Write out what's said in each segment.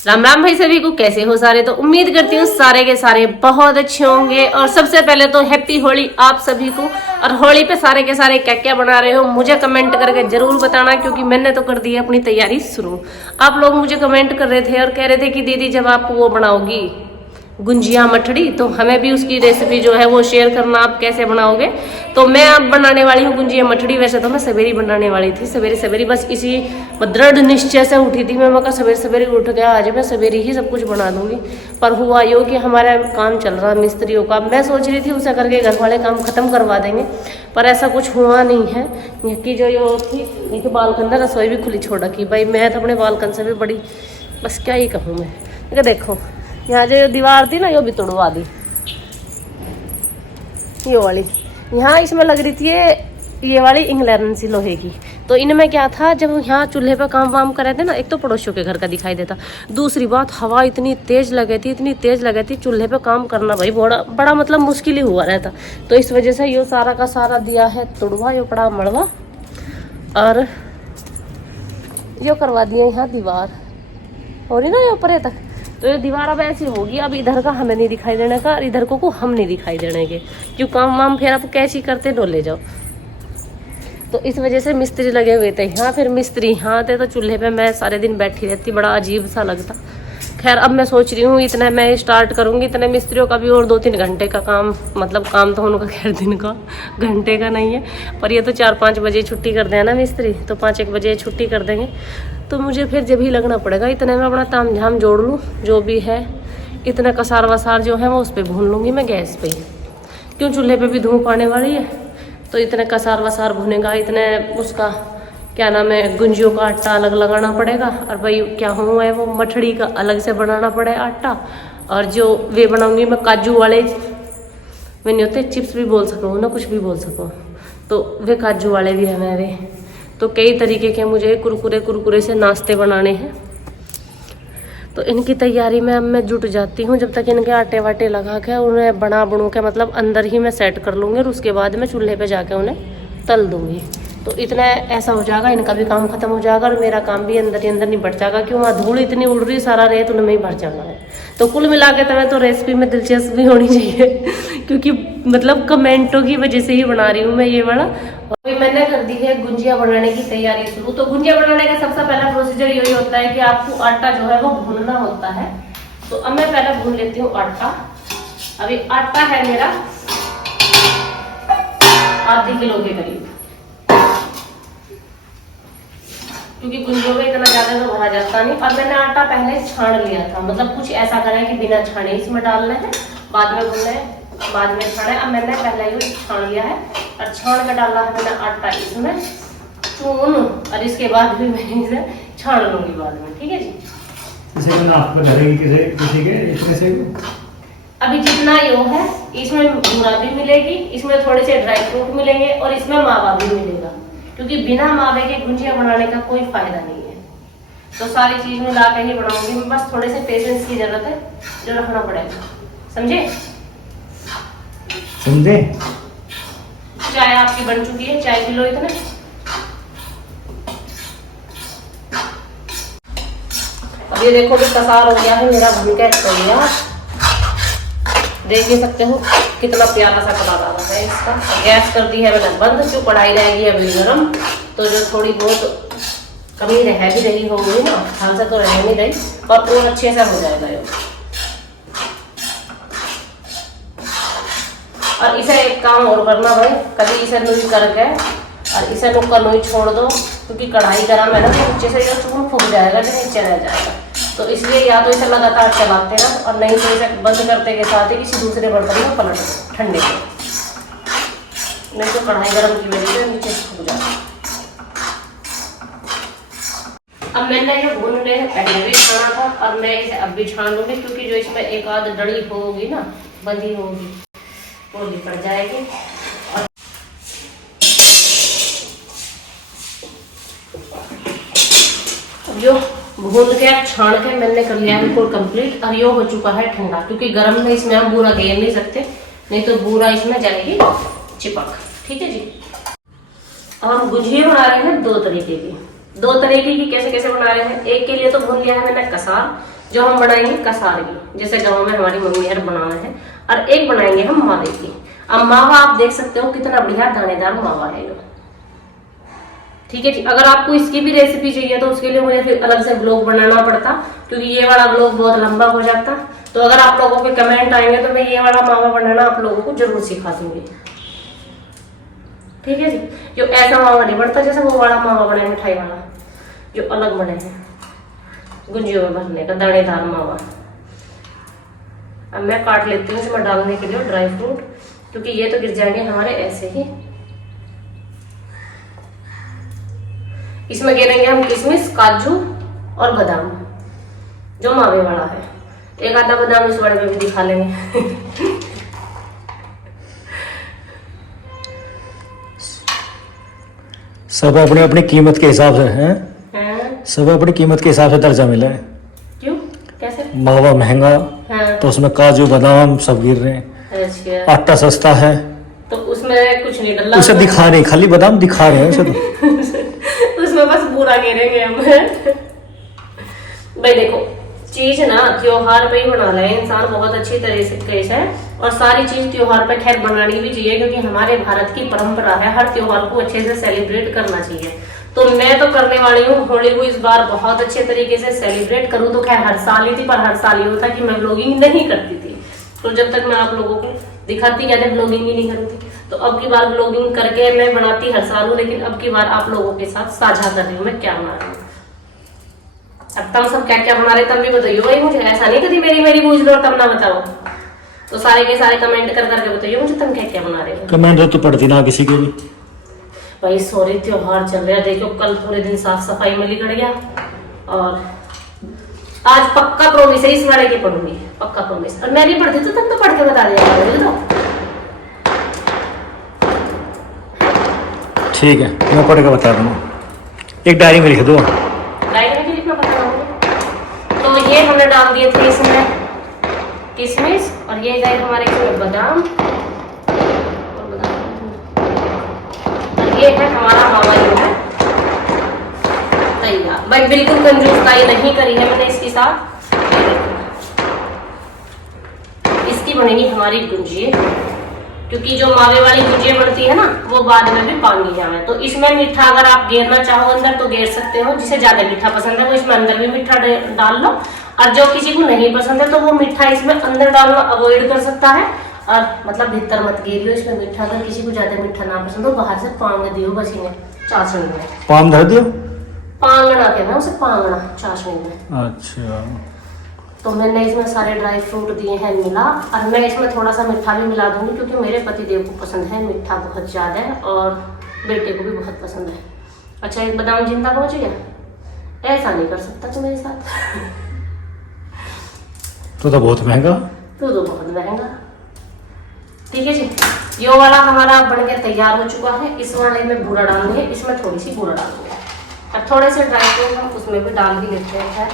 राम राम भाई सभी को, कैसे हो सारे। तो उम्मीद करती हूँ सारे के सारे बहुत अच्छे होंगे। और सबसे पहले तो हैप्पी होली आप सभी को। और होली पे सारे के सारे क्या क्या बना रहे हो मुझे कमेंट करके जरूर बताना, क्योंकि मैंने तो कर दी है अपनी तैयारी शुरू। आप लोग मुझे कमेंट कर रहे थे और कह रहे थे कि दीदी जब आप वो बनाओगी गुंजिया मठड़ी तो हमें भी उसकी रेसिपी जो है वो शेयर करना, आप कैसे बनाओगे। तो मैं अब बनाने वाली हूँ गुंजिया मठड़ी। वैसे तो मैं सवेरे बनाने वाली थी, सवेरे सवेरे बस इसी दृढ़ निश्चय से उठी थी मैं कहा सवेरे सवेरे उठ गया, आज मैं सवेरे ही सब कुछ बना दूंगी। पर हुआ यो कि हमारा काम चल रहा मिस्त्रियों का। मैं सोच रही थी उसे करके घर वाले काम खत्म करवा देंगे, पर ऐसा कुछ हुआ नहीं है। कि जो यो थी एक बालकन रसोई भी खुली छोड़ रखी। भाई मैं तो अपने बालकन से भी बड़ी, बस क्या ही कहूँ मैं। देखो यहाँ जो दीवार थी ना यो भी तोड़वा दी, ये वाली यहाँ इसमें लग रही थी ये वाली इंग्लैंड सी लोहे की। तो इनमें क्या था, जब यहाँ चूल्हे पे काम वाम कर रहे थे ना, एक तो पड़ोसियों के घर का दिखाई देता, दूसरी बात हवा इतनी तेज लगे थी, इतनी तेज लगे थी चूल्हे पे काम करना भाई बड़ा बड़ा मतलब मुश्किल ही हुआ रहता। तो इस वजह से यो सारा का सारा दिया है तोड़वा, यो पड़ा मड़वा, और यो करवा दिया यहाँ दीवार हो रही ना ये ऊपर तक। तो ये दीवार अब ऐसी होगी, अब इधर का हमें नहीं दिखाई देने का और इधर को हम नहीं दिखाई देने के, क्यों काम वाम फिर आप कैसी करते डोले जाओ। तो इस वजह से मिस्त्री लगे हुए थे यहाँ, फिर मिस्त्री यहाँ थे तो चूल्हे पे मैं सारे दिन बैठी रहती, बड़ा अजीब सा लगता। खैर अब मैं सोच रही हूँ इतना मैं स्टार्ट करूँगी, इतने मिस्त्रियों का भी और 2-3 घंटे का काम, मतलब काम तो उनका खैर दिन का घंटे का नहीं है, पर ये तो 4-5 बजे छुट्टी कर दें ना मिस्त्री, तो 5-1 बजे छुट्टी कर देंगे। तो मुझे फिर जब ही लगना पड़ेगा, इतने में अपना ताम झाम जोड़ लूँ जो भी है। इतना कसार वसार जो है वो उस पर भून लूँगी मैं गैस पे ही, क्यों चूल्हे पे भी धूप आने वाली है। तो इतने कसार वसार भुनेगा, इतने उसका क्या नाम है गुंजियों का आटा अलग लगाना पड़ेगा, और भाई क्या हुआ है वो मठड़ी का अलग से बनाना पड़े आटा। और जो वे बनाऊंगी मैं काजू वाले, वे नहीं होते चिप्स भी बोल सको ना, कुछ भी बोल सको, तो वे काजू वाले भी हैं मेरे। तो कई तरीके के मुझे कुरकुरे से नाश्ते बनाने हैं। तो इनकी तैयारी में अब मैं जुट जाती हूँ, जब तक इनके आटे वाटे लगा के उन्हें बना बनू के मतलब अंदर ही मैं सेट कर लूँगी, और उसके बाद मैं चूल्हे पे जाके उन्हें तल दूँगी। तो इतना ऐसा हो जाएगा, इनका भी काम खत्म हो जाएगा और मेरा काम भी अंदर ही अंदर निपट जाएगा। क्यों वहाँ धूल इतनी उड़ रही, सारा रेत उनमें ही भर जाना है। तो कुल मिला के तुम्हें तो रेसिपी में दिलचस्पी होनी चाहिए क्योंकि मतलब कमेंटों की वजह से ही बना रही हूँ मैं ये वाला। अभी मैंने कर दी है गुंजिया बनाने की तैयारी शुरू। तो गुंजिया बनाने का सबसे पहला प्रोसीजर यही होता है कि आपको आटा जो है वो भूनना होता है। तो अब मैं पहले भून लेती हूँ आटा। अभी आटा है मेरा आधे किलो के करीब, क्योंकि गुंजियों में इतना ज्यादा तो भरा जाता नहीं। और मैंने आटा पहले छान लिया था, मतलब कुछ ऐसा करें कि बिना छाने इसमें डालना है, बाद में भूनना है, बाद में छाना है। अब मैंने पहले ही छान लिया है और छान कर डाला है मैंने आटा इसमें चून, और इसके बाद भी मैं इसे छान लूंगी बाद में। ठीक है जी। इसे नाप बता देंगे किसी के इतने से। अभी जितना यो है इसमें बूरा भी मिलेगी, इसमें थोड़े से ड्राई फ्रूट मिलेंगे और इसमें मावा भी मिलेगा, क्योंकि बिना मावे के गुंजिया बनाने का कोई फायदा नहीं है। तो सारी चीज मिला के ही बनाऊंगी, बस थोड़े से पेशेंस की जरूरत है जो रखना पड़ेगा, समझे। चाय आपकी बन चुकी है, चाय पी लो इतने। अब ये देखो भी कसार हो गया है मेरा भून के तैयार, देख ही सकते हो कितना प्यारा सा कलर आ रहा है इसका। गैस कर दी है मैंने बंद, क्यों कढ़ाई रहेगी अभी गरम, तो जो थोड़ी बहुत कमी रह भी रही होगी ना, हाल से तो रह नहीं रही, पर वो अच्छे से हो जाएगा ये। और इसे एक काम और करना भाई, कभी इसे लुई करके और इसे नुक्का लुई छोड़ दो, क्योंकि कढ़ाई गर्म है ना, तो नीचे से ये चून फूक जाएगा जो नीचे रह जाएगा। तो इसलिए या तो इसे लगातार चलाते ना, और नहीं तो इसे बंद करते के साथ ही किसी दूसरे बर्तन में पलट दो ठंडे में, नहीं तो कढ़ाई गर्म की वजह से नीचे फूक जाएगा। अब मैंने ये भून ले पहले भी छाना था, और मैं इसे अब भी छान लूंगी, क्योंकि जो इसमें एक आध डड़ी होगी ना, बंधी होगी, वो लिपट जाएगी। और जो भून के छान के मैंने कर लिया है बिल्कुल कंप्लीट, और ये हो चुका है ठंडा, क्योंकि गर्म में इसमें हम बूरा घेर नहीं सकते, नहीं तो बूरा इसमें जाएगी चिपक। ठीक है जी। अब हम गुजिया बना रहे हैं दो तरीके की। कैसे कैसे बना रहे हैं। एक के लिए तो भून लिया है मैंने कसार, जो हम बनाएंगे कसार की, जैसे गाँव में हमारी मम्मी यार बनाना है, और एक बनाएंगे हम मावे की। अब मावा आप देख सकते हो कितना बढ़िया दानेदार मावा है ये। ठीक है जी, अगर आपको इसकी भी रेसिपी चाहिए तो उसके लिए मुझे फिर अलग से ब्लॉग बनाना पड़ता, क्योंकि ये वाला ब्लॉग बहुत लंबा हो जाता। तो अगर आप लोगों के कमेंट आएंगे तो मैं ये वाला मावा बनाना आप लोगों को जरूर सिखा दूंगी। ठीक है जी, जो ऐसा मावा नहीं बनता जैसे वो वाला मावा बने मिठाई वाला, जो अलग बने हैं गुंजियों में भरने का दानेदार मावा। अब मैं काट लेती हूँ इसमें डालने के लिए ड्राई फ्रूट, क्योंकि ये तो गिर जाएंगे हमारे ऐसे ही। इसमें गिरेंगे हम किशमिश, काजू और बादाम, जो मावे वाला है। एक आधा बादाम इस बड़े में भी दिखा लेंगे। सब अपनी अपनी कीमत के हिसाब से हैं, सब अपनी कीमत के हिसाब से दर्जा मिला है। क्यों, कैसे? मावा महंगा, हाँ। तो उसमें काजू बादाम सब गिर रहे हैं। अच्छा, आटा सस्ता है तो उसमें कुछ नहीं डला, उसे दिखा रहे, खाली बादाम दिखा रहे हैं उसे तो। उसमें बस बुरा गिरेंगे हम। भाई देखो, चीज ना त्योहार पे ही बना रहे हैं इंसान बहुत अच्छी तरीके से, और सारी चीज त्योहार पे खैर बनानी भी चाहिए, क्योंकि हमारे भारत की परंपरा है हर त्योहार को अच्छे से सेलिब्रेट करना चाहिए। तो मैं तो करने वाली हूँ होली को इस बार बहुत अच्छे तरीके से सेलिब्रेट करूँ। तो खैर हर साल ही थी, पर हर साल ये होता कि मैं व्लॉगिंग नहीं करती थी, तो जब तक मैं आप लोगों को दिखाती कहते व्लॉगिंग ही नहीं करूँगी। तो अब की बार व्लॉगिंग करके मैं बनाती हर साल हूँ, लेकिन अब की बार आप लोगों के साथ साझा कर रही हूँ मैं क्या बना रही हूँ। अब तुम सब क्या क्या बना रहे तब भी बताइए भाई मुझे, ऐसा नहीं कभी मेरी पूछ लो और तब ना बताओ। तो सारे के सारे कमेंट कर करके बताइए मुझे तुम क्या क्या बना रहे हो। कमेंट तो पड़ती ना किसी के भी। भाई सॉरी, त्योहार चल रहा है, देखो कल पूरे दिन साफ सफाई में निकल गया, और आज पक्का प्रॉमिस है इस वाले के पढ़ूंगी, पक्का प्रॉमिस। और मैं नहीं पढ़ती तो तुम तो पढ़ के बता दिया करोगे। तो ठीक है, मैं पढ़ के बता दूंगा, एक डायरी में लिख दो। डायरी में भी लिखना पड़ता है। तो ये हमने डाल दिए थे इसमें किशमिश, और ये गए हमारे इसमें बादाम, ये है हमारा मावा जो है तैयार। भाई बिल्कुल कंजूसताई नहीं करी है मैंने इसके साथ। इसकी बनेगी हमारी गुंजिया, क्योंकि जो मावे वाली गुंजिया बनती है ना वो बाद में भी पानी जावे। तो इसमें मीठा अगर आप गेरना चाहो अंदर तो गेर सकते हो, जिसे ज्यादा मीठा पसंद है वो इसमें अंदर भी मीठा डाल लो, और जो किसी को नहीं पसंद है तो वो मीठा इसमें अंदर डालना अवॉइड कर सकता है, और मतलब भीतर मत गेरियो इसमें मीठा। अगर किसी को ज्यादा मीठा ना पसंद हो बाहर से पांग दियो बस इन्हें चाशनी में, पाम धर दियो, पांगना कहना उसे, पांगना चाशनी में। अच्छा, तो मैंने इसमें सारे ड्राई फ्रूट दिए हैं मिला, और मैं इसमें थोड़ा सा मीठा भी मिला दूंगी, क्योंकि मेरे पति देव को पसंद है मीठा बहुत ज्यादा है, और बेटे को भी बहुत पसंद है। अच्छा, एक बादाम जिंदा पहुंच गया, ऐसा नहीं कर सकता तू मेरे साथ। तो बहुत महंगा, तो बहुत महंगा। ठीक है जी, यो वाला हमारा बनके तैयार हो चुका है। इस वाले में बूरा डालेंगे, इसमें थोड़ी सी बूरा डालेंगे, और थोड़े से ड्राई फ्रूट हम उसमें भी डाल ही लेते हैं।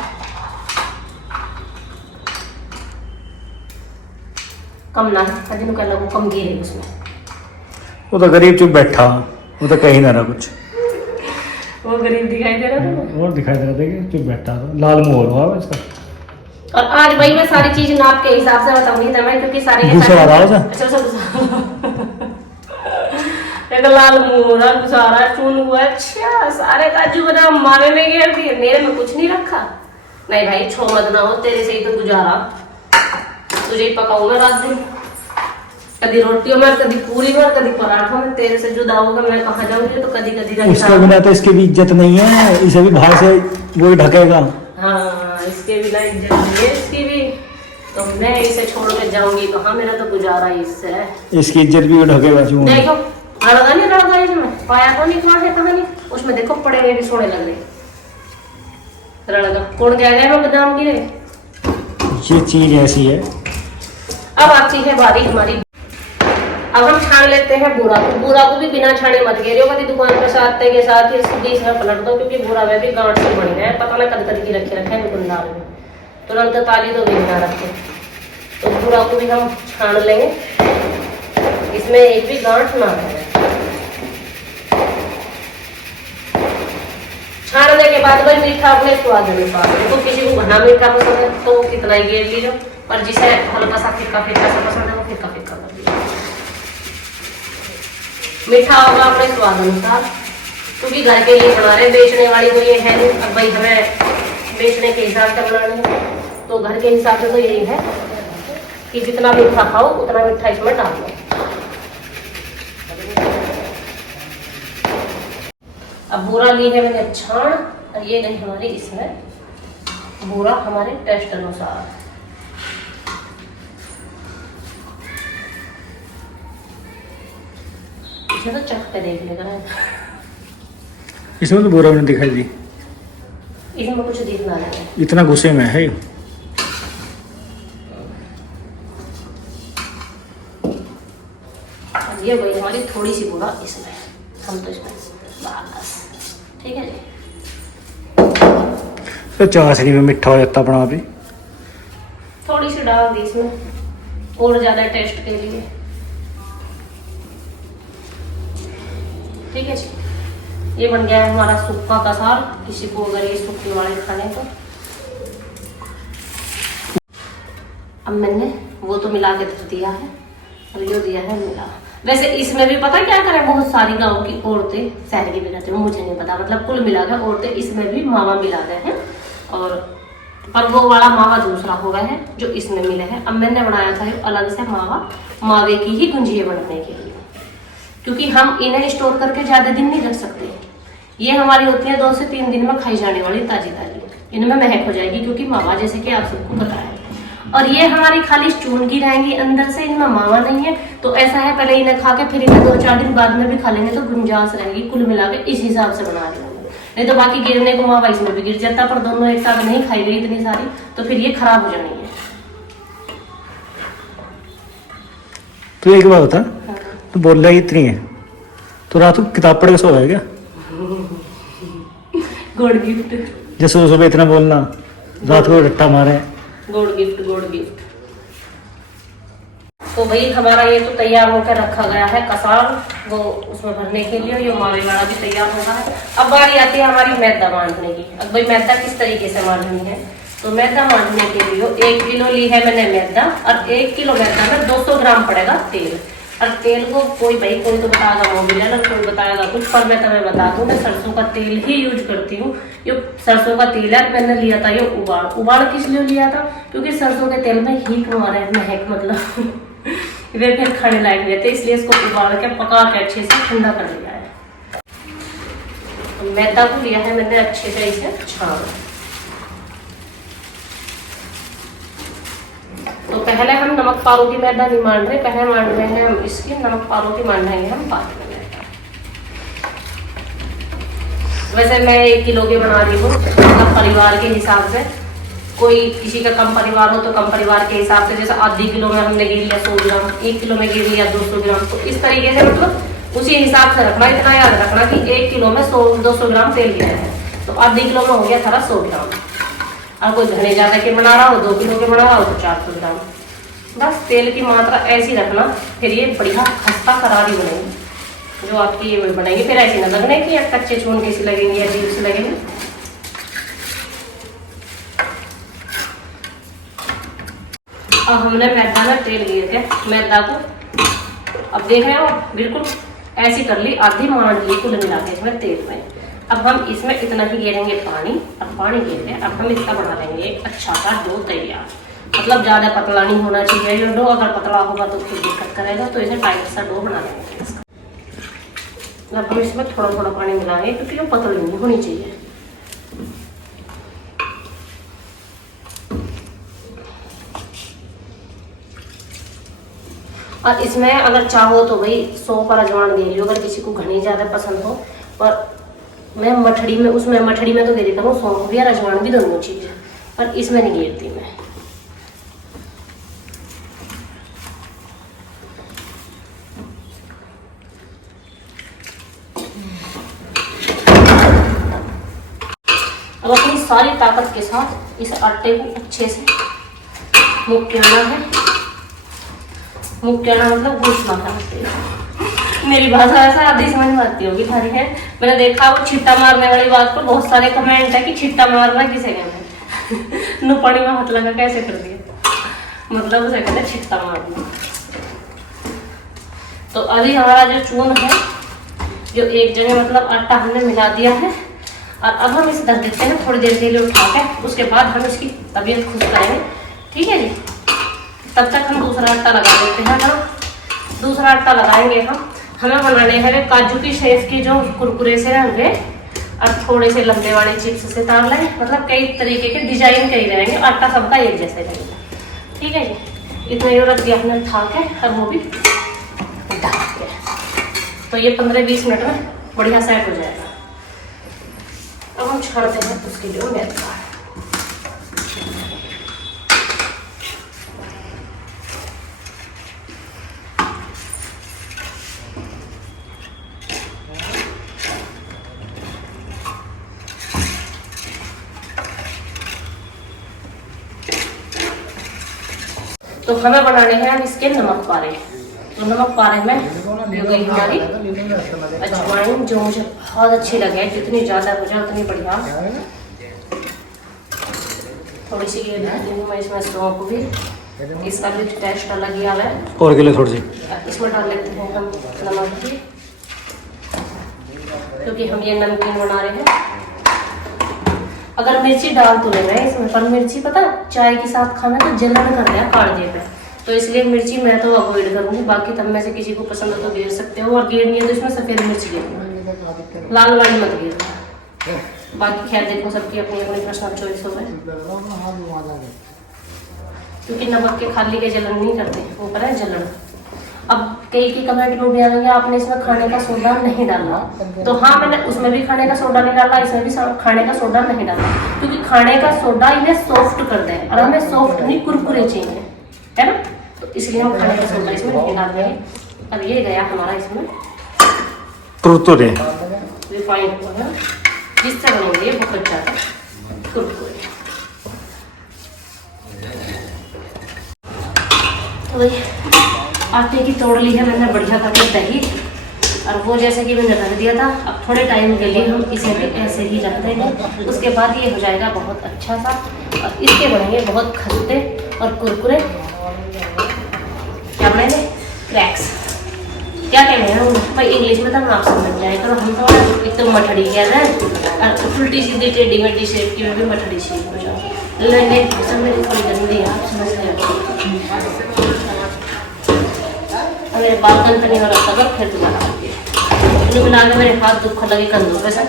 कम ना है, कभी कह लो कम गिरे उसमें। वो तो गरीब चुप बैठा, वो तो कहीं ना रहा कुछ। वो गरीब दिखाई दे रहा था, और दिखाई दे रहा था चुप बैठा था, लाल मुंह हो रहा है इसका। और आज भाई मैं सारी चीज नाप के हिसाब से बताऊंगी तुम्हें, क्योंकि सारे के गुस्सा आ रहा है। अच्छा एक लाल मुंह हो रहा, गुस्सा आ रहा, चून हुआ। अच्छा, सारे काजू बादाम मारे में घेर दिए, मेरे में कुछ नहीं रखा। नहीं भाई छो मत ना हो, तेरे से ही तो गुजारा, तुझे ही पकाऊंगा रात दिन, कभी रोटियों में, कभी पूरी में, कभी पराठों में। तेरे से जुदा होगा मैं कहाँ जाऊंगी, तो कभी कभी उसके बिना तो इसकी भी इज्जत नहीं है, इसे भी बाहर से वो ही ढकेगा। हाँ, इसके बिना इज्जत नहीं है इसकी भी, तो मैं इसे छोड़ के जाऊंगी कहाँ, मेरा तो गुजारा ही इससे है। इसकी इज्जत भी वो ढकेगा। देखो लड़का नहीं लड़का इसमें पाया तो नहीं, कहाँ है कहाँ नहीं, उसमें देखो पड़े हुए भी सोने लग रहे लड़का। कौन कह गया मैं बादाम गिरे, ये चीज ऐसी है। अब आती है बारी हमारी। अब हम छान लेते हैं बूरा को। बूरा को भी बिना छाने मत घेरियो, कभी दुकान पे साथ के साथ ही इसको बीच में पलट दो, क्योंकि बूरा में भी गांठ से बन गया है, पता ना कद की रखे है दुकानदार में, तुरंत ताली तो भी ना रखे। तो बूरा को भी हम छान लेंगे, इसमें एक भी गांठ ना रहे। छानने के बाद भाई मीठा अपने स्वाद अनुसार, तो किसी को घना मीठा पसंद है तो कितना ही घेर लीजिए, और जिसे हल्का सा फीका फीका सा पसंद है वो फीका फीका कर लीजिए। मीठा होगा अपने स्वाद अनुसार, क्योंकि घर के लिए बना रहे, बेचने वाली तो ये है नहीं। अब भाई हमें बेचने के हिसाब से बनाने हैं, तो घर के हिसाब से तो यही है कि जितना मीठा खाओ उतना मीठा इसमें डाल दो। अब बूरा ली है मैंने छान, और ये गई हमारी इसमें बूरा हमारे टेस्ट अनुसार। इसे तो चख के देख लेगा, इसमें तो बुरा नहीं दिखाई दी, इसमें कुछ दिखना नहीं। इतना गुस्से में है। ये वही हमारी थोड़ी सी बूरा इसमें, हम तो इसमें बस ठीक है जी। तो चाशनी में मीठा हो जाता अपना भी, थोड़ी सी डाल दी इसमें और ज्यादा टेस्ट के लिए, ठीक है जी। ये बन गया है हमारा सूखा कसार, किसी को अगर ये सूखने वाले खाने तो। अब मैंने वो तो मिला के धर दिया है, और ये दिया है मिला। वैसे इसमें भी पता क्या करें, बहुत सारी गांव की औरतें, शहर की भी रहती है मुझे नहीं पता, मतलब कुल मिला कर औरतें इसमें भी मावा मिला गए हैं, और पर वो वाला मावा दूसरा हो गया है जो इसमें मिला है। अब मैंने बनाया था ये अलग से मावा, मावे की ही गुंजिये बनाने के लिए, क्योंकि हम इन्हें स्टोर करके ज्यादा दिन नहीं रख सकते। ये हमारी होती है 2 से 3 दिन में खाई जाने वाली ताजी ताजी, इनमें महक हो जाएगी, क्योंकि मावा जैसे कि आप सबको बताया। और ये हमारी खाली चून की रहेंगी अंदर से, इनमें मावा नहीं है। तो ऐसा है, पहले इन्हें खा के फिर इन्हें 2-4 दिन बाद में भी खा लेंगे तो गुंजाइश रहेगी। कुल मिला के इस हिसाब से बना रही हूँ, नहीं तो बाकी गिरने को मावा इसमें भी गिर जाता, पर दोनों एक साथ नहीं खाई गई इतनी सारी, तो फिर ये खराब हो जानी है। तो एक बात बता, तो बोल रहा इतनी है तो रात को किताब पढ़ के सो जाए क्या? गॉड गिफ्ट, जैसे सुबह इतना बोलना, रात को रट्टा मारे। God gift, God gift. तो भाई हमारा ये तो तैयार होकर रखा गया है कसार, वो उसमें भरने के लिए। ये मावे वाला भी तैयार हो रहा है। अब बारी आती है हमारी मैदा मांझने की। अब भाई मैदा किस तरीके से मांझनी है, तो मैदा मांझने के लिए 1 किलो ली है मैंने मैदा, और 1 किलो मैदा में 200 ग्राम पड़ेगा तेल। और तेल को कोई तो बताएगा मोबिल, कोई बताएगा कुछ, पर मैं तुम्हें बता दूं मैं सरसों का तेल ही यूज करती हूँ। ये सरसों का तेल है, मैंने लिया था ये उबाल किस लिए लिया था, क्योंकि सरसों के तेल में हीट मारा है, महक मतलब वे फिर खाने लायक रहते, इसलिए इसको उबाल के पका के अच्छे से ठंडा कर लिया है। तो मैदा को लिया है मैंने अच्छे से इसे छान। तो पहले हम नमक पारो की मैदा नहीं मान रहे, पहले मान रहे हैं हम इसकी नमक पारो की मान लेंगे हम बाद में। वैसे मैं 1 किलो की बना रही हूँ, मतलब परिवार के हिसाब से। कोई किसी का कम परिवार हो तो कम परिवार के हिसाब से, जैसे आधी किलो में हमने गिर लिया 100 ग्राम, 1 किलो में गिर लिया 200 ग्राम, तो इस तरीके से मतलब उसी हिसाब से रखना। इतना याद रखना कि 1 किलो में 100-200 ग्राम तेल गिरा है, तो आधी किलो में हो गया था 100 ग्राम। और कोई घने ज्यादा के बना रहा हो, 2 किलो के बना रहा हो तो 400 ग्राम। बस तेल की मात्रा ऐसी रखना, फिर ये बढ़िया खस्ता करारी बनेगी जो आपकी ये बनेगी। फिर ऐसी न लगने की कच्चे चून कैसी लगेंगे या अजीब से लगेंगे। अब हमने मैदा में तेल लिए थे, मैदा को अब देख रहे हो बिल्कुल ऐसी कर ली, आधी मान ली कुल मिला के इसमें तेल में। अब हम इसमें इतना ही घेरेंगे पानी, और पानी घेर के अब हम इसका बना लेंगे एक अच्छा सा डो तैयार। मतलब ज्यादा पतला नहीं होना चाहिए ये डो, अगर पतला होगा तो फिर दिक्कत करेगा, तो इसे टाइट सा डो बना लेंगे इसका। अब हम इसमें थोड़ा थोड़ा पानी मिलाएंगे, क्योंकि वो पतली नहीं होनी चाहिए। और इसमें अगर चाहो तो भाई 100 पर अजवान दे लियो, अगर किसी को घनी ज्यादा पसंद हो। पर मैं मठड़ी में, उसमें मठड़ी में तो दे देता हूँ सौंफ भी और अजवान भी, दोनों चीजें, पर इसमें नहीं घेरती मैं। अब अपनी सारी ताकत के साथ इस आटे को अच्छे से मुक्याना है। मुक्याना मतलब गूंथना है आटे। मेरी भाषा ऐसा आधी समझ में आती होगी थारी है। मैंने देखा वो छिट्टा मारने वाली बात पर बहुत सारे कमेंट है कि छिट्टा मारना किसे कहते हैं। नुपानी में हाथ लगा कैसे कर दिया, मतलब उसे कहते हैं छिट्टा मारना। तो अभी हमारा जो चून है जो एक जगह मतलब आटा हमने मिला दिया है और अब हम इसे धर देते हैं थोड़ी देर के लिए उठा के, उसके बाद हम इसकी तबीयत खुश करेंगे। ठीक है जी, तब तक हम दूसरा आटा लगा देते हैं ना। दूसरा आटा लगाएंगे हम, हमें बनाने हैं वे काजू की शेफ के जो कुरकुरे से होंगे और थोड़े से लंबे वाले चिप्स से तार लें, मतलब कई तरीके के डिजाइन कई रहेंगे, आटा सबका एक जैसे रहेगा। ठीक है जी, इतना ही रख दिया हमने उठा के और वो भी डाल के, तो ये 15-20 मिनट में बढ़िया सेट हो जाएगा। अब हम छाड़ते हैं उसके लिए मैदा। तो हमें बनाने हैं अब इसके नमक पारे। तो नमक पारे में हो गई हमारी अजवाइन, जो मुझे बहुत अच्छी लगे, जितनी ज़्यादा हो जाए उतनी बढ़िया। थोड़ी सी ये मैं इसमें सौंफ भी, इसका भी टेस्ट अलग ही आ रहा है। और के लिए थोड़ी सी इसमें डाल लेते हैं हम नमक भी, क्योंकि हम ये नमकीन बना रहे हैं। अगर मिर्ची डाल तो ले रहे हैं इसमें, पर मिर्ची पता चाय के साथ खाना तो जलन कर रहा है काढ़े पे, तो इसलिए मिर्ची मैं तो अवॉइड करूंगी। बाकी तब में से किसी को पसंद हो तो गिर सकते हो, और गिर नहीं है तो इसमें सफेद मिर्च गिर, लाल वाली मत गिर। बाकी खैर देखो, सबकी अपनी अपनी पर्सनल चॉइस हो है, क्योंकि नमक के खाली के जलन नहीं करते, वो पर है जलन। अब कई की कमेंट में भी आएंगे आपने इसमें खाने का सोडा नहीं डाला, तो हाँ मैंने उसमें भी खाने का सोडा नहीं डाला, इसमें भी खाने का सोडा नहीं डाला, क्योंकि खाने का सोडा इन्हें सॉफ्ट कर दे और हमें सॉफ्ट नहीं कुरकुरे चाहिए, है ना। तो इसलिए हम खाने का सोडा इसमें नहीं डाल रहे हैं। अब ये गया हमारा इसमें कुरकुरे रिफाइंड है, जिससे बनेंगे बहुत ज़्यादा कुरकुरे। आटे की तोड़ ली है मैंने बढ़िया करके दही, और वो जैसे कि मैंने रख दिया था। अब थोड़े टाइम के लिए हम इसे भी ऐसे ही रख देंगे, उसके बाद ये हो जाएगा बहुत अच्छा सा, और इसके बनेंगे बहुत खस्ते और कुरकुरे। क्या बनेंगे? क्रैक्स। क्या कहते हैं भाई इंग्लिश में, तो हम आप समझ जाए करो। हम थोड़ा एक तो मठड़ी कह रहे हैं, और उल्टी सीधी टेढ़ी मेढ़ी शेप की में भी मठड़ी शेप हो जाए। मेरी थोड़ी गंदी है, आप समझते हो। मेरे बाल कंत नहीं हो रहा था, फिर दोबारा मिला के मेरे हाथ दुख लगे कंधों पे सर,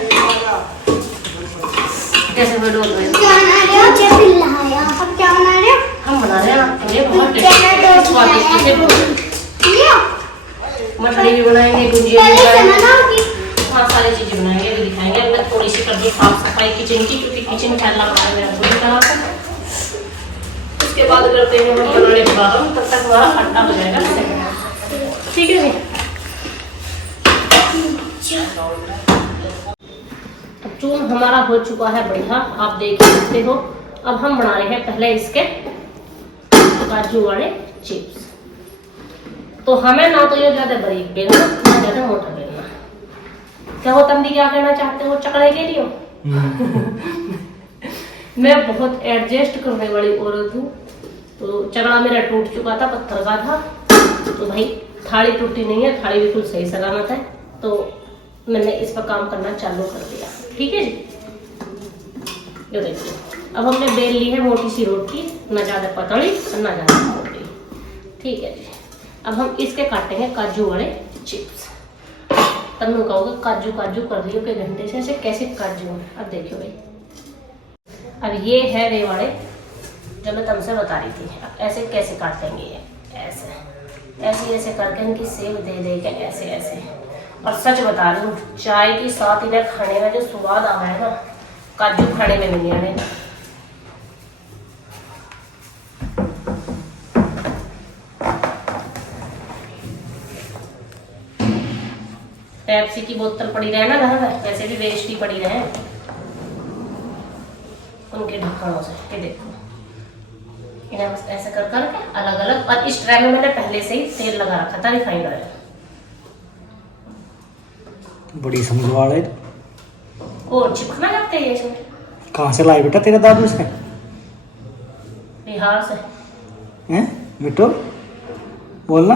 कैसे वीडियो हो रही है। हम बना रहे हैं आपके लिए बहुत स्वादिष्ट से मठड़ी भी बनाएंगे, गुजिया भी बनाएंगे, बहुत सारी चीजें बनाएंगे, भी दिखाएंगे। अब मैं थोड़ी सी कर दी साफ सफाई किचन की, क्योंकि किचन फैलना पड़ा मेरा पूरी तरह से। उसके बाद करते हैं हम बनाने के बाद, तब तक हमारा आटा हो जाएगा। ठीक है जी, चून हमारा हो चुका है बढ़िया, आप देख सकते हो। अब हम बना रहे हैं पहले इसके काजू वाले चिप्स। तो हमें ना तो ये ज्यादा बारीक बेलना, ना ज्यादा मोटा बेलना। क्या हो तंदी, क्या कहना चाहते हो चकड़े के लिए? मैं बहुत एडजस्ट करने वाली औरत हूँ, तो चकड़ा मेरा टूट चुका था, पत्थर का था, तो भाई थाली टूटी नहीं है, थाली बिल्कुल सही सलामत है, तो मैंने इस पर काम करना चालू कर दिया। ठीक है जी, ये देखिए अब हमने बेल ली है मोटी सी रोटी, ना ज़्यादा पतली और ना ज़्यादा मोटी। ठीक है जी, अब हम इसके काटेंगे काजू वाले चिप्स। तब मैं कहोगे काजू काजू कर रही हो के घंटे से, ऐसे कैसे काजू हैं? अब देखियो भाई, अब ये है वे वाले जो मैं तुमसे बता रही थी। अब ऐसे कैसे काटेंगे, ये ऐसे ऐसे ऐसे करके इनकी सेव दे दे के ऐसे ऐसे। और सच बता रही हूँ, चाय के साथ इन्हें खाने का जो स्वाद आ रहा है ना, काजू खाने में नहीं आने। पेप्सी की बोतल पड़ी रहे ना घर में, वैसे भी वेस्ट ही पड़ी रहे उनके ढक्कनों से। ये देखो इन्हें बस ऐसे कर करके अलग अलग, और इस ट्रे में मैंने पहले से ही तेल लगा रखा था रिफाइंड ऑयल। बड़ी समझ वाले। और चिपकना लगते हैं इसमें। कहाँ से लाए बेटा तेरा दादू से? बिहार से। हैं बिट्टू बोलना,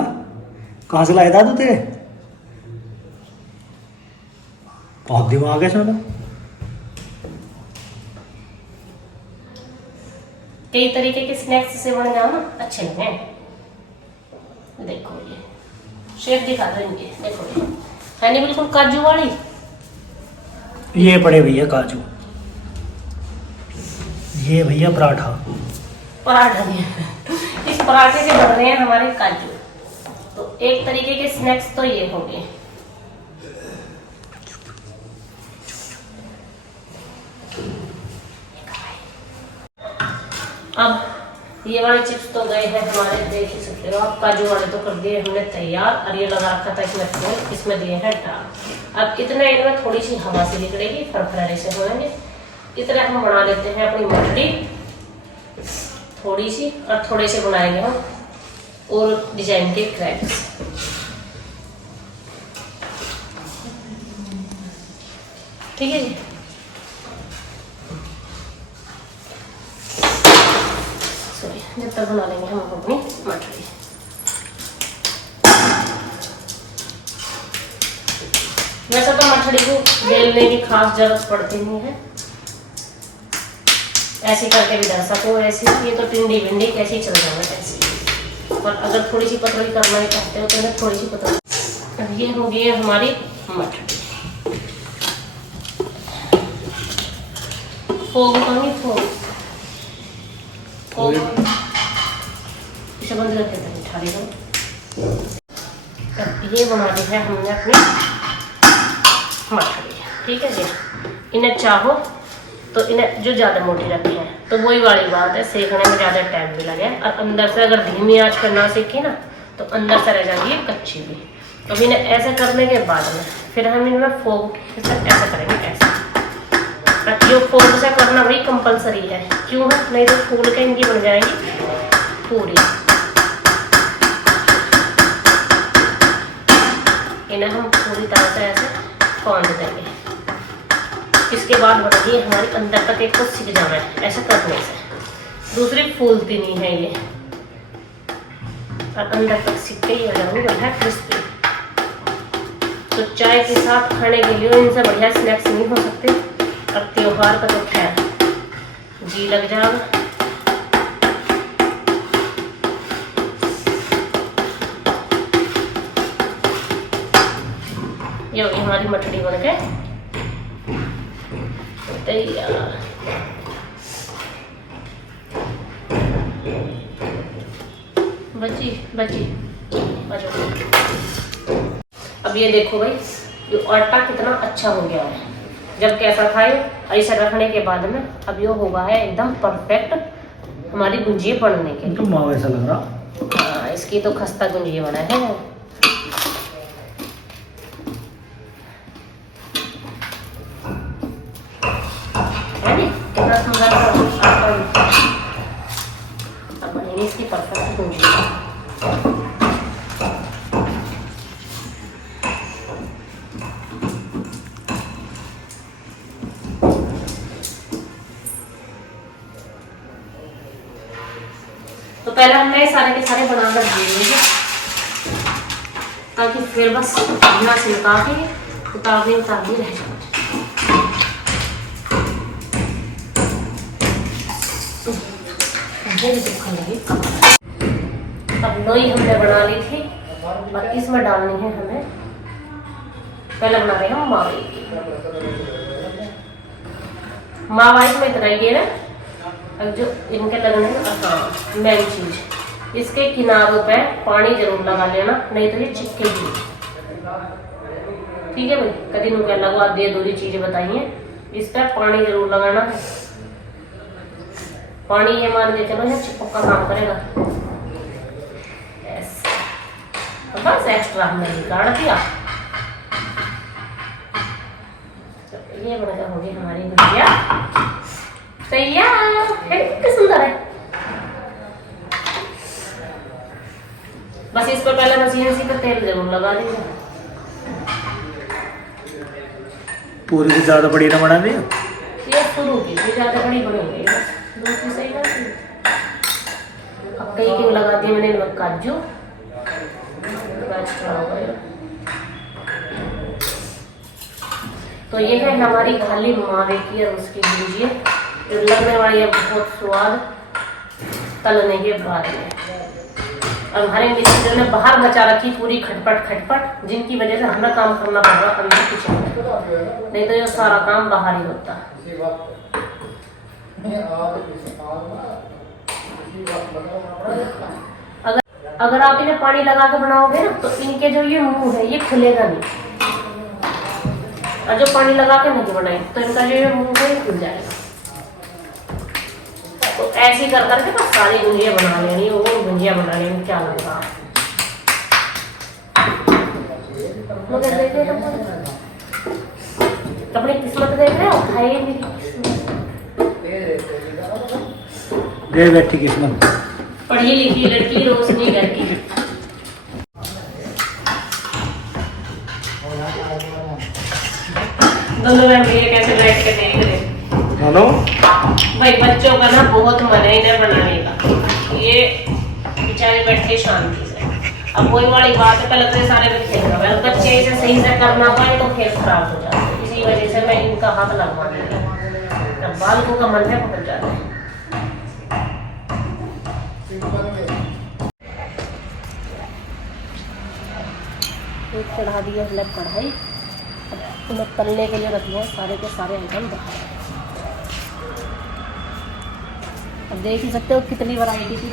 कहाँ से लाए दादू तेरे? बहुत दिमाग है इसमें। कई तरीके के स्नैक्स से बन जाओ ना, अच्छे लगे। देखो ये शेप दिखा दो इनके, देखो ये है नहीं बिल्कुल काजू वाली। ये पड़े भैया काजू, ये भैया पराठा। पराठा भी इस पराठे से बन रहे हैं हमारे काजू। तो एक तरीके के स्नैक्स तो ये हो गए। अब ये वाले चिप्स तो गए हैं हमारे, देख ही सकते हो आप। काजू वाले तो कर दिए हमने तैयार, और ये लगा रखा था इसमें फूल, इसमें दिए हैं डाल। अब इतने इनमें थोड़ी सी हवा से निकलेगी, फरफरारे से होंगे। इतने हम बना लेते हैं अपनी मटरी थोड़ी सी, और थोड़े से बनाएंगे हम और डिजाइन के क्रैक्स। ठीक है जी। जब तक बना लेंगे हम अपनी मटरी। वैसे तो मटरी को बेलने की खास जरूरत पड़ती नहीं है, ऐसे करके भी डाल सको। ऐसी ये तो टिंडी भिंडी कैसी चल जाएगा ऐसी, पर अगर थोड़ी सी पतली करना ही चाहते हो तो इन्हें थोड़ी सी पतली। अब ये हो गई है हमारी मटरी। फोग पानी फोग इसे बंद करके बिठा दी हो। अब ये बना दी है हमने अपनी मटरी। ठीक है जी। इन्हें चाहो तो इन्हें जो ज़्यादा मोटी रखी है तो वही वाली बात है, सेकने में ज़्यादा टाइम भी लगे, और अंदर से अगर धीमी आंच पर ना सीखी ना तो अंदर से रह जाएगी कच्ची भी। अब इन्हें ऐसे करने के बाद में फिर हम इनमें फोग ऐसा करेंगे, ऐसा। ये फोग से करना भाई कंपलसरी है, क्यों है? नहीं तो फूल के इनकी बन जाएगी पूरी। इन्हें हम पूरी तरह से ऐसे कौंध देंगे। इसके बाद बनेगी हमारी अंदर तक एक को सिक जाना है ऐसा करने से, दूसरी फूलती नहीं है ये, और अंदर तक सिक के ही हो जाएगी बढ़िया क्रिस्पी। तो चाय के साथ खाने के लिए इनसे बढ़िया स्नैक्स नहीं हो सकते, और त्योहार का तो खैर जी लग जाएगा। ये हमारी मटरी बन के तैयार। बची बची बचो। अब ये देखो भाई, ये आटा कितना अच्छा हो गया है। जब कैसा था ये ऐसा रखने के बाद में, अब ये होगा है एकदम परफेक्ट हमारी गुंजिया बनने के लिए। तो मावा ऐसा लग रहा। हाँ, इसकी तो खस्ता गुंजिया बना है। कितना सुंदर अब बनेगी इसकी परफेक्ट गुंजिया। तो पहले हमने सारे के सारे बना कर दिए, ताकि फिर बस अपना सिलका के उतारने रह जाए। अब लोई हमने बना ली थी, और इसमें डालनी है हमें, पहले बना रहे हैं मावे की। मावा इसमें इतना ही है ना। अब जो इनके लगने हैं, हाँ मेन चीज, इसके किनारों पे पानी जरूर लगा लेना, नहीं तो ये चिपकेगी। ठीक है भाई, कभी नुके लगवा दिए, दूसरी चीजें बताइए। इस पर पानी जरूर लगाना है, पानी ये मान के चलो ये चिपक का काम करेगा। तो बस एक्स्ट्रा हमने निकाल दिया। तो ये बनकर होगी हमारी गुजिया तैयार है। कितनी सुंदर है। बस इस पर पहले मशीन सी पर तेल जरूर लगा दीजिए। पूरी से ज़्यादा बड़ी ना बना दी। ये शुरू की थी, ज़्यादा बड़ी बनी है, दूसरी सही बात है। अब कहीं क्यों लगा दिया मैंने नमक काजू, तो ये है हमारी खाली मावे की और उसकी भुजिया जो लगने वाली है बहुत स्वाद तलने के बाद में। और हमारे मिस्त्री ने बाहर मचा रखी पूरी खटपट खटपट, जिनकी वजह से हमें काम करना पड़ रहा अंदर किचन में, नहीं तो ये सारा काम बाहर ही होता। अगर आप इन्हें पानी लगा के बनाओगे ना तो इनके जो ये मुंह है ये खुलेगा नहीं, और जो पानी लगा के नहीं बनाए तो इनका जो ये मुंह है ये खुल जाएगा। तो ऐसे कर करके बस सारी गुंजिया बना लेनी, वो गुंजिया बना लेनी, क्या लग रहा अपनी किस्मत देख रहे हो, खाइए मेरी दे बैठी किस्मत। पढ़ी लिखी लड़की रोशनी घर की। दोनों भैया कैसे बैठ के देख रहे हेलो भाई, बच्चों का ना बहुत मन है इन्हें बनाने का, ये बेचारे बैठे शांति से। अब वही वाली बात है, पहले तो सारे में खेल रहा है, बच्चे इसे सही से करना पाए तो खेल खराब हो जाता है, इसी वजह से मैं इनका हाथ लगवा देती हूँ। जब बालकों का मन है पकड़ जाते हैं। एक चढ़ा दिया अलग कढ़ाई, अब तलने के लिए रख दिया सारे के सारे आइटम बाहर। अब देख ही सकते हो कितनी वैरायटी की,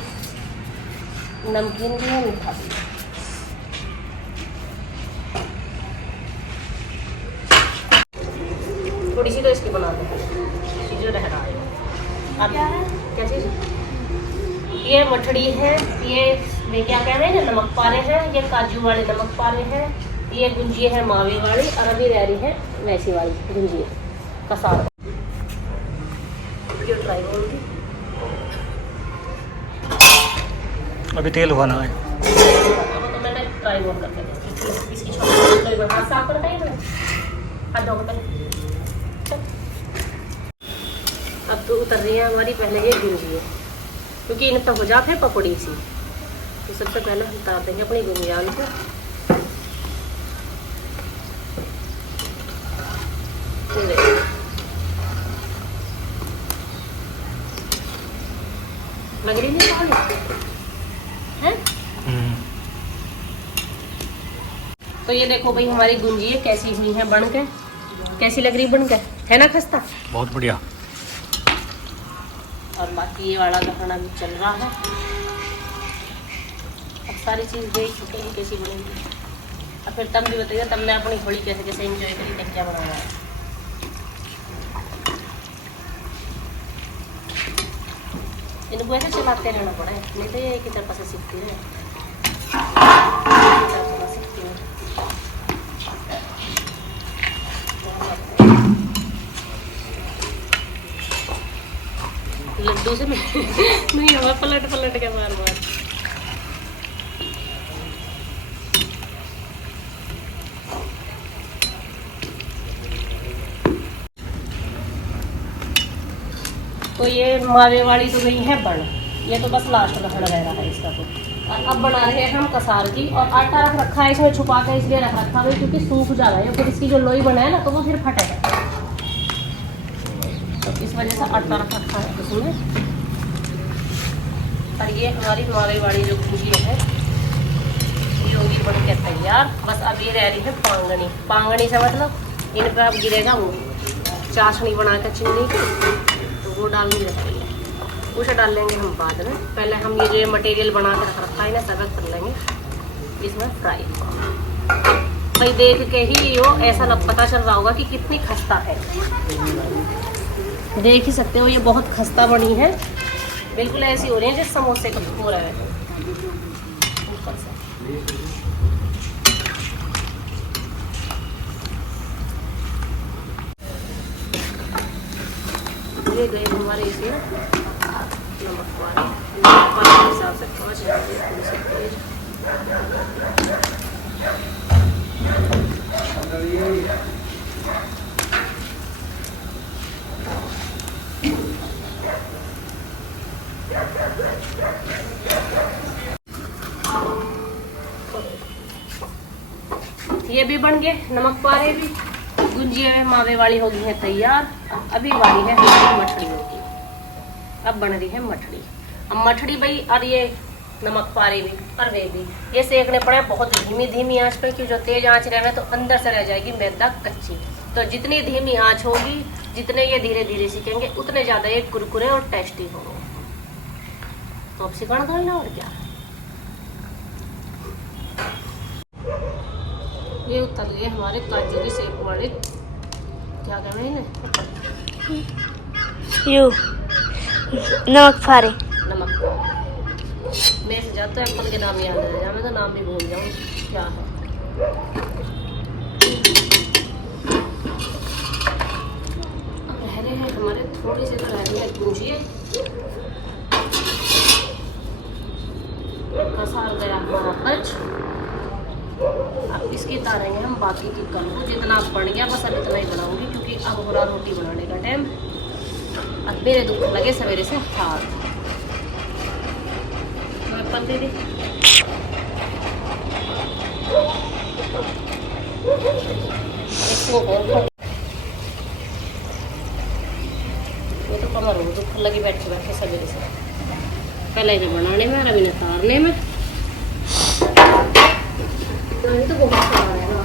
नमकीन भी है, मीठा भी है। थोड़ी सी तो इसकी बना दो, जो रह रहा है। अब क्या चीज़, ये मठड़ी है, ये क्या कह रहे हैं, नमक पारे हैं, ये काजू वाले नमक पारे हैं, ये गुंजिया है मावे वाली, और अभी रह रही है वैसी वाली गुंजिया कसार। ट्राई करूँगी, अभी तेल उगाना है। तो मैंने ट्राई और करके देखी, इसकी छोटी हाथ साफ करता है ना, हाथ धो पहले। अब तो उतर रही है हमारी पहले ये गुंजिया, क्योंकि इन तो हो जाते हैं पकौड़ी सी, तो सबसे पहले हम उतार देंगे अपनी गुंजिया को। लग रही नहीं है? तो ये देखो भाई हमारी गुंजिया कैसी हुई है बन के, कैसी लग रही बन के, है ना खस्ता? बहुत बढ़िया। और बाकी ये वाला का खाना भी चल रहा है। अब सारी चीज़ देख चुके हैं कैसी बनेगी, और फिर तब भी बताइए, तब मैं अपनी होली कैसे कैसे एंजॉय करी, तक क्या बनाऊंगा। इनको ऐसे चलाते रहना पड़ा है, नहीं तो ये एक ही तरफ से सीखती है। लड्डू से नहीं हवा, पलट पलट के बार बार। तो ये मावे वाली तो गई है बन, ये तो बस लास्ट में खड़ा रह रहा है इसका। तो और अब बना रहे हैं हम कसार की, और आटा रख रखा है इसमें छुपा के, इसलिए रख रखा है क्योंकि सूख जा रहा है, फिर इसकी जो लोई बना है ना तो वो फिर फटेगा, तो इस वजह से आटा रख रखा है इसमें। और ये हमारी मावे वाली जो भुजिया है ये होगी बन के तैयार। बस अब ये रह रही है पांगनी। पांगनी से मतलब इन पर अब गिरेगा वो चाशनी बना कर चीनी की, तो वो डालनी रहती है, उसे डाल लेंगे हम बाद में। पहले हम ये जो मटेरियल बना कर रख रखा है ना सब कर लेंगे इसमें फ्राई। भाई देख के ही वो ऐसा पता चल रहा होगा कि कितनी खस्ता है, देख ही सकते हो ये बहुत खस्ता बनी है, बिल्कुल ऐसी हो रही है जैसे समोसे का हो रहा है ऊपर से। ये गए हमारे इसमें नमक वाले हिसाब से थोड़ा सा ये भी बन गए नमक पारे भी। गुंजिया में मावे वाली हो गई है तैयार। अभी वाली है हमारी मठड़ी होगी। अब बन रही है मठड़ी। अब मठड़ी भाई और ये नमक पारे भी और वे भी ये सेकने पड़े बहुत धीमी धीमी आंच पे, क्योंकि जो तेज आंच रहे तो अंदर से रह जाएगी मैदा कच्ची। तो जितनी धीमी आंच होगी, जितने ये धीरे धीरे सीखेंगे, उतने ज्यादा ये कुरकुरे और टेस्टी होंगे। तो अब सिकण दो ना, और क्या। ये उतर गए हमारे काजू की सेक वाले, क्या कह रहे हैं यू नमक फारे। नमक मेरे से जाता है अपन के नाम याद रह जाए, मैं तो नाम भी भूल जाऊँ क्या है। अब रह रहे हैं हमारे थोड़ी से, तो रह रही है गुंजिए। कसार गया हमारा बच। अब इसकी तारेंगे हम बाकी की कल को, जितना बन गया बस अब इतना ही बनाऊंगी, क्योंकि अब हो रहा रोटी बनाने का टाइम। अब मेरे दुख लगे सवेरे से हाथ। दीदी ये तो कमर हो दुख लगी बैठे बैठे सवेरे से। पहले इन्हें बनाने में और अभी इन्हें तारने में। तो बहुत खराब है ना।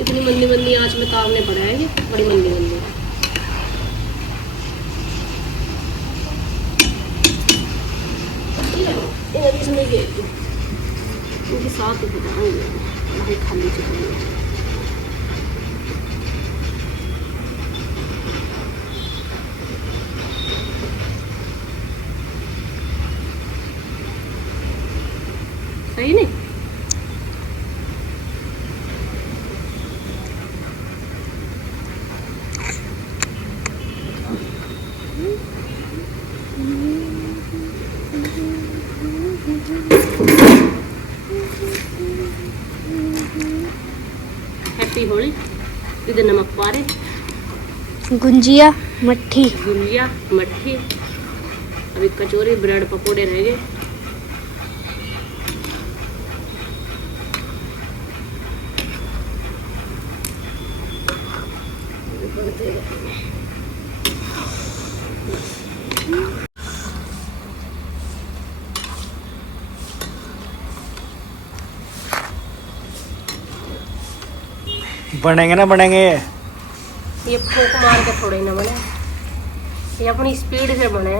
इतनी मंदी मंदी आंच में तारने पड़े हैं, बड़ी मंदी मंदी। इसमें ये इनके साथ ही खाली चुकी है। सही नहीं। हैप्पी होली। इधर नमक पारे, गुंजिया मट्ठी। गुंजिया मट्ठी। अभी कचौरी ब्रेड पकोड़े रह गए। बनेंगे ना बनेंगे। ये फूक मार के थोड़े ना बने, ये अपनी स्पीड से बने।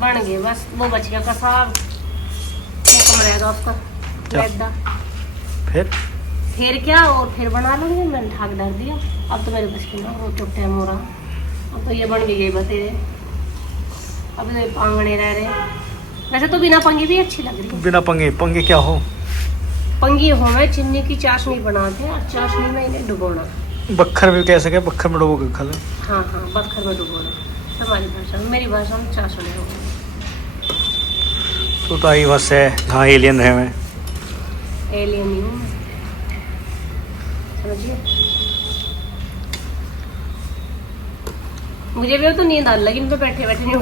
बन गए बस, वो बच गया कसाब। कम रहेगा उसका मैदा। फिर क्या, और फिर बना लूंगी। मैंने ढाक डाल दिया। अब तो मेरे बच के ना वो चुप टाइम हो रहा। अब तो ये बन गई बतेरे। अब तो पांगने रह रहे। वैसे तो बिना पंगे भी अच्छी लग रही है। बिना पंगे? पंगे क्या हो? पंगी हो में चीनी की चाशनी बनाते हैं, और चाशनी में इन्हें डुबोना। बखर में कैसे क्या? बखर में डुबो के खा ले। हाँ हाँ, बखर में डुबोना। हमारी भाषा में, मेरी भाषा में चाशनी हो। तू तो आई बस है, हाँ एलियन है। मैं एलियन ही हूँ, समझिए। मुझे भी तो नींद आने लगी, मैं बैठे बैठे नहीं।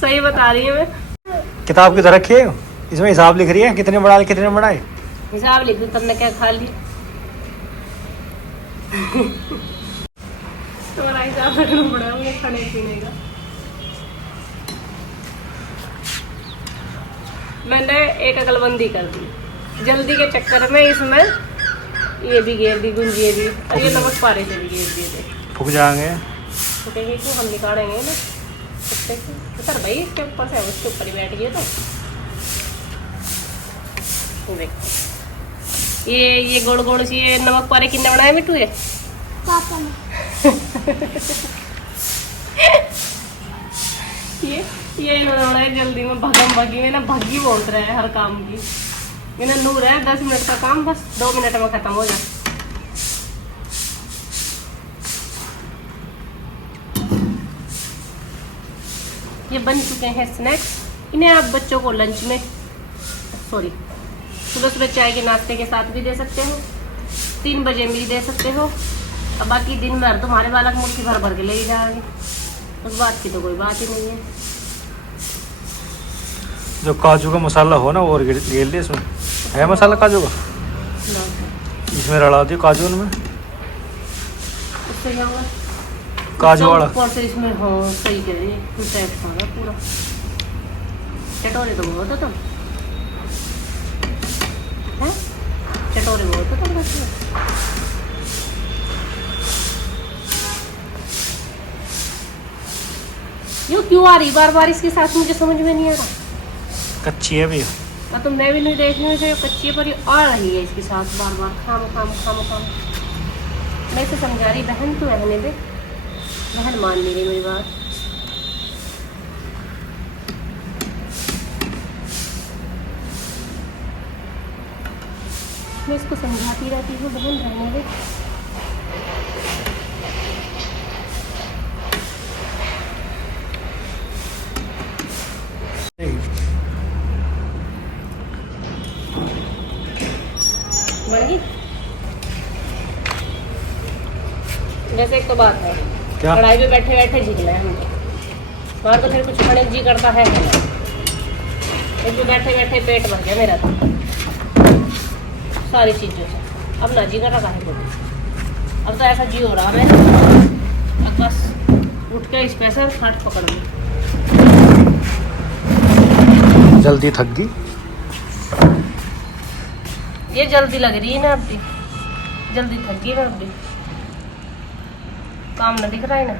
सही बता रही हूँ मैं। किताब की तरह रखिए, इसमें हिसाब लिख रही है कितने बनाए कितने बनाए। हिसाब लिख ली, तुमने क्या खा लिया? तुम्हारा हिसाब रखना पड़ा मुझे खाने पीने का। मैंने एक अकलबंदी कर दी जल्दी के चक्कर में। इसमें ये भी घेर दी, गुंजिए भी, और ये नमक पारे से भी घेर दिए थे। फूक जाएंगे तो कहेंगे क्यों, हम निकालेंगे ना सर भाई। इसके ऊपर से उसके ऊपर ही बैठ गए। तो देख ये गोल गोल सी ये नमक पारे कितने बनाए मिट्टू है पापा ने। ये इन्होंने बनाए जल्दी में, भगम भगी में ना, भगी बोलत रहे हैं हर काम की। इन्हें नूर है 10 मिनट का काम, बस 2 मिनट में खत्म हो जाए। ये बन चुके हैं स्नैक्स। इन्हें आप बच्चों को लंच में, सॉरी सुबह सुबह चाय के नाश्ते के साथ भी दे सकते हो, 3 बजे भी दे सकते हो, और बाकी दिन भर तुम्हारे बालक मुट्ठी भर भर के ले ही जाएंगे। उस बात की तो कोई बात ही नहीं है। जो काजू का मसाला हो ना वो और गेल दे इसमें। है मसाला काजू का, ना, इसमें रला दियो काजू में, उससे क्या होगा? काजू वाला। ऊपर से इसमें हो, सही कह रही है, तू टाइट खाना पूरा। चटोरे तो बहुत हो तुम, हैं? चटोरे बहुत हो तुम बच्चे। यूँ क्यों आ रही बार बार इसके साथ, मुझे समझ में नहीं आ रहा। कच्ची है भी। और तो मैं भी नहीं देख रही हूँ इसे, कच्ची पर ये आ रही है इसके साथ बार बार, खाम खाम खाम खाम। मैं इसे समझा रही बहन तू रहने दे, बहन मान नहीं रही मेरी बात। मैं इसको समझाती रहती हूँ बहन रहने दे। बढ़ गई। जैसे एक तो बात है, क्या? कढ़ाई पे बैठे बैठे झिकना है हमको, बाहर तो फिर कुछ खाने को जी करता है। एक भी बैठे बैठे पेट भर गया मेरा तो सारी चीज़ों से, अब ना जी कर रहा है कुछ। अब तो ऐसा जी हो रहा है, अब बस उठ के स्पेशल खाट पकड़ ली। जल्दी थक गई। ये जल्दी लग रही है ना अभी, जल्दी थक गई ना अभी, काम ना दिख रहा है ना।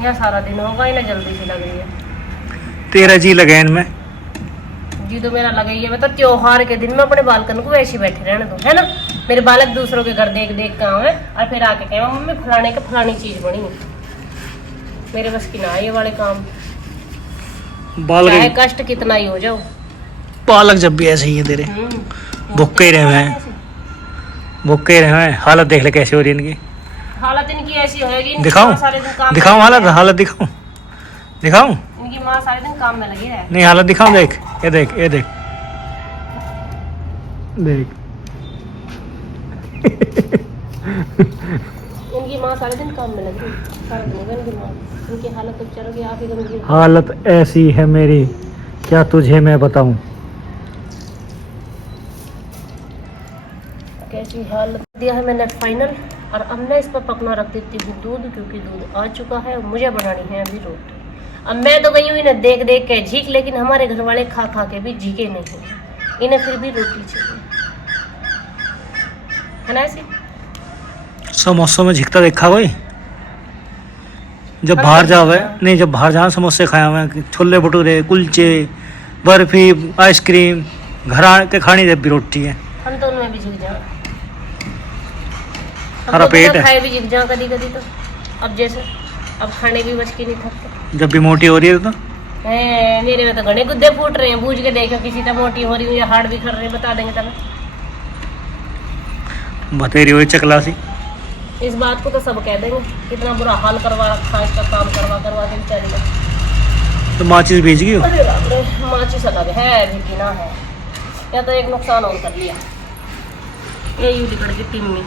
यहाँ सारा दिन होगा ही ना, जल्दी से लग रही है। तेरा जी लगे इनमें। जी तो मेरा लगा ही है। मैं तो त्योहार के दिन में अपने बालकन को ऐसे बैठे रहने दो, है ना। मेरे बालक दूसरों के घर देख देख के आए और फिर आके कहे मम्मी फलाने के फलानी चीज बनी है। मेरे बस की ना ये वाले काम, चाहे कष्ट कितना ही हो जाओ। बालक जब भी ऐसे ही है तेरे, भुक्के ही रहे हैं, भुक्के ही रहे हैं। हालत देख ले कैसी हो रही है इनकी। हालत इनकी ऐसी होगी। दिखाऊं दिखाऊं हालत, हालत दिखाऊं दिखाऊं। इनकी माँ सारे दिन काम में लगी रहे। नहीं हालत दिखाऊं, देख ये देख ये देख देख। इनकी माँ सारे दिन काम में लगी, सारा दिन होगा इनकी माँ। इनकी हालत तो चलोगी आप ही गंभीर। हालत ऐसी है मेरी, क्या तुझे मैं बताऊं। कैसी हालत दिया है मैंने फाइनल। और अब मैं इस पर पकना रख देती हूँ दूध, क्योंकि दूध आ चुका है और मुझे बनानी है अभी रोटी। अब मैं तो गई हूँ इन्हें देख देख के झीक, लेकिन हमारे घर वाले खा खा के भी झीके नहीं हैं, इन्हें फिर भी रोटी चाहिए, है ना। ऐसी समोसों में झिकता देखा कोई? जब बाहर जावे, नहीं जब बाहर जाओ समोसे खाया हुए, छोले भटूरे, कुलचे, बर्फी, आइसक्रीम, घर आके खानी जब भी रोटी है। हम तो उनमें भी झिक जाओ, हरा पेट है। खाए भी झिक जाओ कभी कभी तो। अब जैसे अब खाने भी बच की नहीं थकते। जब भी मोटी हो रही है तो मेरे में तो घने गुद्दे फूट रहे हैं, बूझ के देखो किसी तरह मोटी हो रही है या हार्ड भी कर रहे हैं, बता देंगे तब। बतेरी हुई चकला सी। इस बात को तो सब कह देंगे, कितना बुरा हाल करवा रखा है इसका, काम करवा करवा के बेचारी का। तो माचिस भेज गई हो? अरे बाप रे, माचिस अलग है भी कि ना है, या तो एक नुकसान और कर लिया। ये यूं लिकड़ की टिम्मी,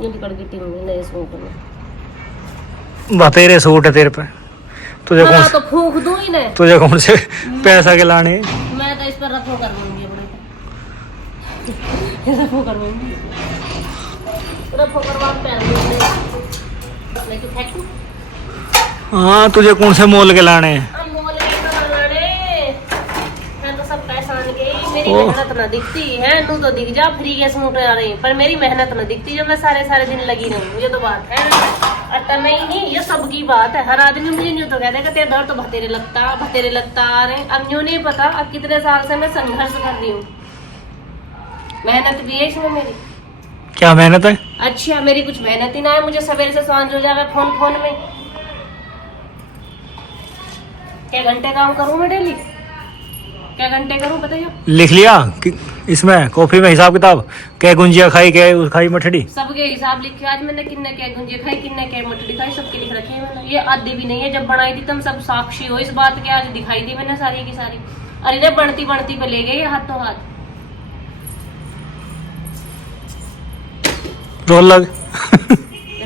यूं लिकड़ की टिम्मी नए सूट में। बतेरे सूट है तेरे पे, तुझे हाँ, कौन तो फूंक दूं ही नहीं। तुझे कौन से पैसा के लाने। मैं तो इस पर रफो कर लूंगी अपने को। रफो कर लूंगी, रफो करवा पहन लूंगी, लेकिन फेंकूं। हाँ तुझे कौन से मोल के लाने हैं? अब मोल के तो लाने, मैं तो सब पहचान गई। मेरी ओह। मेहनत न दिखती है, तू तो दिख जा फ्री के सूट आ रही, पर मेरी मेहनत न दिखती जो मैं सारे सारे दिन लगी रहूं। ये तो बात है। अट्टा नहीं, ये सबकी बात है। हर आदमी मुझे यूँ तो कहता है कि तेरे दर्द तो भतेरे लगता आ रहे। अब यूँ नहीं पता अब कितने साल से मैं संघर्ष कर रही हूँ। मेहनत भी है इसमें मेरी। क्या मेहनत है? अच्छा, मेरी कुछ मेहनत ही ना है। मुझे सवेरे से सांझ हो जावे फोन में। क्या घंटे काम करूँ मैं डेली? क्या घंटे करूँ बताइए? लिख लिया कि इसमें कॉफी में हिसाब किताब, क्या गुंजिया खाई, क्या खाई मठड़ी, सबके हिसाब लिखे। आज मैंने किन्ने क्या गुंजे खाई, किन्ने क्या मटड़ी खाई, सबके लिख रखी है मैंने। ये आधी भी नहीं है, जब बनाई थी तुम सब साक्षी हो इस बात के। आज दिखाई दी मैंने सारी की सारी। अरे ने बढ़ती बढ़ती पे ले गए हाथों हाथ। रोल लग।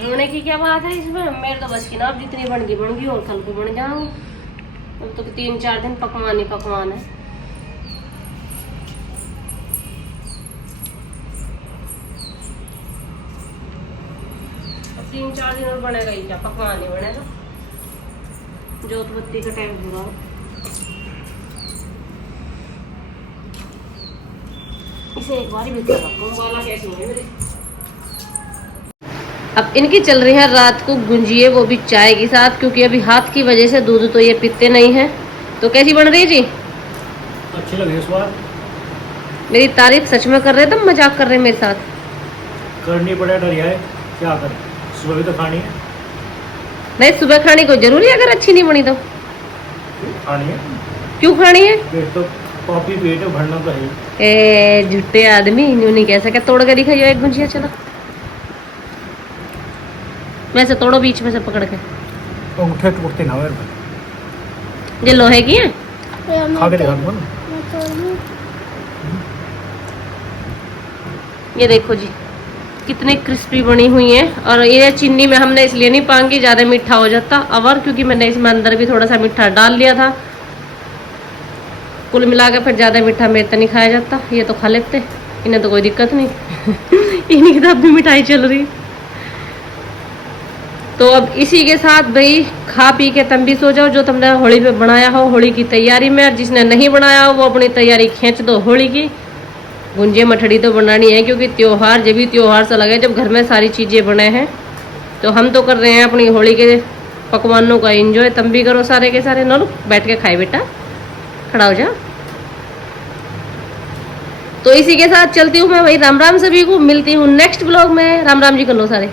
रोने की क्या बात है इसमें, मेरे तो बस की ना, अब जितनी बन गई और कल को बन जाऊँ। अब तो 3-4 दिन पकवान ही पकवान है। अब 3-4 दिन और बनेगा ही क्या, पकवान ही बनेगा। जोत बत्ती का टाइम हो रहा है। इसे एक बार ही भीतर रखूं, वाला कैसी है मेरी। अब इनकी चल रही है रात को गुंजिए, वो भी चाय के साथ, क्योंकि अभी हाथ की वजह से दूध तो ये पीते नहीं है। तो कैसी बन रही है जी? अच्छी लगी स्वाद। मेरी तारीफ सच में कर रहे थे, मजाक कर रहे हैं मेरे साथ? करनी पड़े डरिया है, क्या करें, सुबह भी तो खानी है। नहीं, सुबह खानी कोई जरूरी है अगर अच्छी नहीं बनी तो? खानी है, क्यों खानी है? पेट तो कॉफी पेट भरना तो है। ए झुट्टे आदमी, यूं नहीं कह सके। तोड़ कर दिखाइए एक गुंजिया, चलो वैसे तोड़ो बीच में से पकड़ के। तो उठे टूटते ना मेरे को। ये लोहे की है। खा के दिखा दूंगा ना। ये देखो जी कितने क्रिस्पी बनी हुई है। और ये चीनी में हमने इसलिए नहीं पाएंगे, ज़्यादा मीठा हो जाता अवर, क्योंकि मैंने इसमें अंदर भी थोड़ा सा मीठा डाल लिया था। कुल मिला के फिर ज़्यादा मीठा मेरे तो नहीं खाया जाता। ये तो खा लेते, इन्हें तो कोई दिक्कत नहीं। इन्हीं की तो अब भी मिठाई चल रही। तो अब इसी के साथ भाई खा पी के तुम भी सो जाओ, जो तुमने होली पे बनाया हो होली की तैयारी में। और जिसने नहीं बनाया हो वो अपनी तैयारी खींच दो होली की। गुंजे मठड़ी तो बनानी है, क्योंकि त्योहार जब भी त्योहार सा लगे जब घर में सारी चीज़ें बने हैं। तो हम तो कर रहे हैं अपनी होली के पकवानों का एंजॉय, तुम भी करो सारे के सारे। नो बैठ के खाए बेटा, खड़ा हो जा। तो इसी के साथ चलती हूँ मैं भाई, राम राम सभी को, मिलती हूँ नेक्स्ट ब्लॉग में। राम राम जी कर लो सारे।